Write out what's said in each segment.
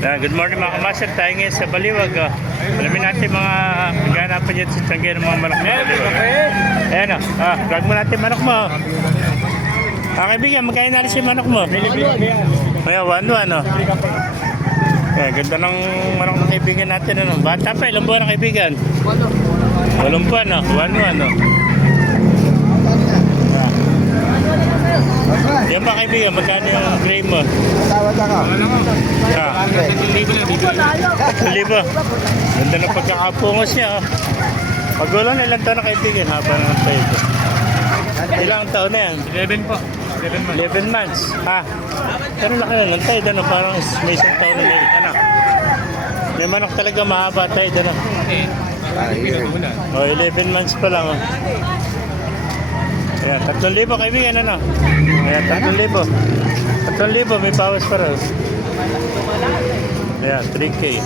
Good morning mga kamaster, tayo ngayon sa Baliwag. Alamin natin mga ganapan dyan sa tiyangge ng mga manok na Baliwag. Ayan o, vlog mo natin manok mo. Kaibigan, magkaya na rin si manok mo. Ayan, 1-1 o. Ganda ng manok ng kaibigan natin. Ano? Bata pa, ilang buwan na kaibigan? 8 buwan o, 1-1 o. Yan ba kaibigan, magkano yung gray mo? Tawad ako. 1,000. Ganda na pagkakapungos niya. Magulang na ilang taon na kaibigan habang nagtayo. Ilang taon na yan? 11 po. 11 months. Pero laki na lang tayo. Parang may isang taon na lang. Ano? May manok talaga mahaba tayo. Oh, 11 months pa lang. Ayan, 3,000 kaibigan, ano? Ayan, 3,000. 3,000, may bawas pa rin. Ayan, 3K.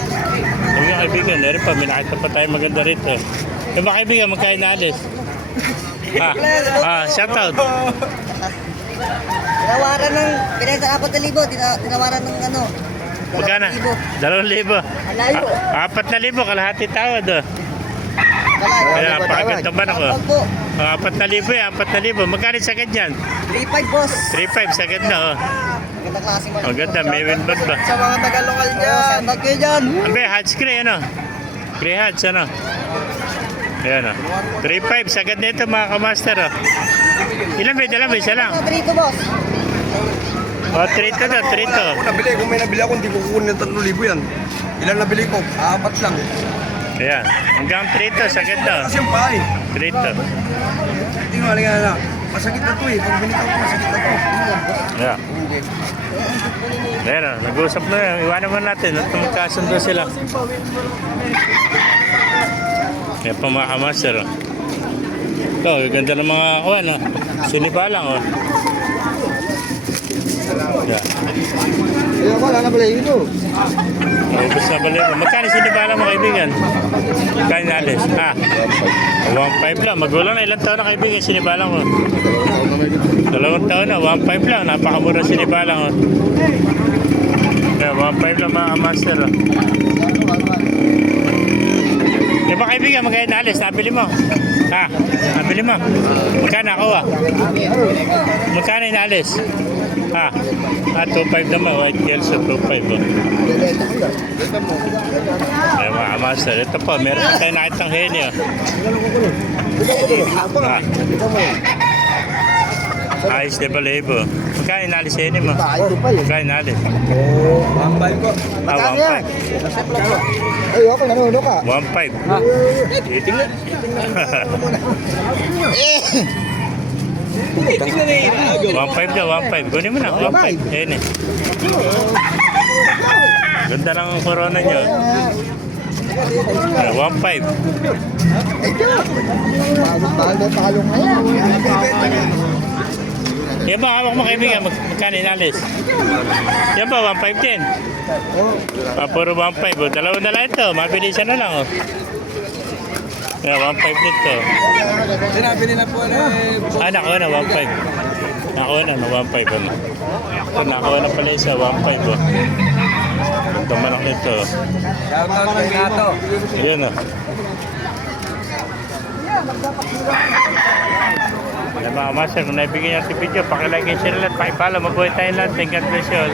Ayan, kaibigan, meron pa, may nakita pa tayo maganda rito. Yung ba kaibigan, magkain na alis? Shoutout. Tinawaran ng, pinasa 4,000, tinawaran ng ano? Magkana? 2,000. Alayo. 4,000, kalahati tawad, oh. Ayan, pakaganda man ako. 4,000 yan, 4,000. Magkano sa ganyan? 3,500 boss. 3,500 sa ganda, oh. Maganda klase mo. Ang ganda, may winbag ba? Sa mga taga-lokal dyan. Saan kayo dyan? Abe, Hats Gray, ano? Gray Hats, ano? Ayan, oh. 3,500 sa ganda ito, mga kamaster, oh. Ilan ba? Dala ba? Isa lang. Trito boss. Oh, 3 to. Kung nabili, kung may nabili ako, hindi ko kukunin ng 3,000 yan. Ilan nabili ko? 4 lang. Ayan, hanggang 3 to sa ganda, oh. Kasi yung pahay. 3 to. Hindi nga na. Masakit na to eh. Pag binitaw ko, masakit na to. Ayan. Ayan, oh. Nag-uusap na yan. Iwanan mo natin at magkasundo sila. Ayan pa mga kamaster, oh. Ito, ganda ng mga kuwan, oh. Sunipa lang, oh. Ayan. Ayun ko, wala pala yun oh. Naubos na balik mo. Magkano sinibala mo kaibigan? Magkano na alis? 1,500 lang. Magulang na ilang taon na kaibigan sinibala mo? 2 taon na. 1,500 lang. Napakamura sinibala mo. Kaya 1,500 lang mga master. Yung ba kaibigan, magkano na alis? Nabili mo? Nabili mo? Magkano ako Magkano inaalis? 2,500 naman. White girl sa 2,500. Ay mga master, ito po, meron tayo nakitang henyo. Ayos de Balibo. Magkano inaalis henyo mo? Magkano inaalis? 1,500 ko. 1,500. Ay, okay, nanuno ka. 1,500. Titingnan. Tingnan na yun. 1,500 daw, 1,500. Kunin mo na, 1,500. Ayan eh. Ganda ng corona nyo. 1,500. Mahal na talong ngayon. Yan ba, hawak mo kaibigan, magkano inalis? Yan ba, 1,500 din? Puro 1,500. Dalawa na lang ito, mabilisan na lang. Oh. Yan, 1,500 dito. Sinabi nila po na Nakuha na, 1,500. Nakuha na, 1,500. Ano? Ito, nakuha na pala isa, 1,500. Oh. Ito manak nito. shoutout ng gato. Yun o. Ayan mga master, kung naibigyan niyo si video, pakilike and share lahat, pakipala, mabuhay tayo lahat. Thank God bless you all.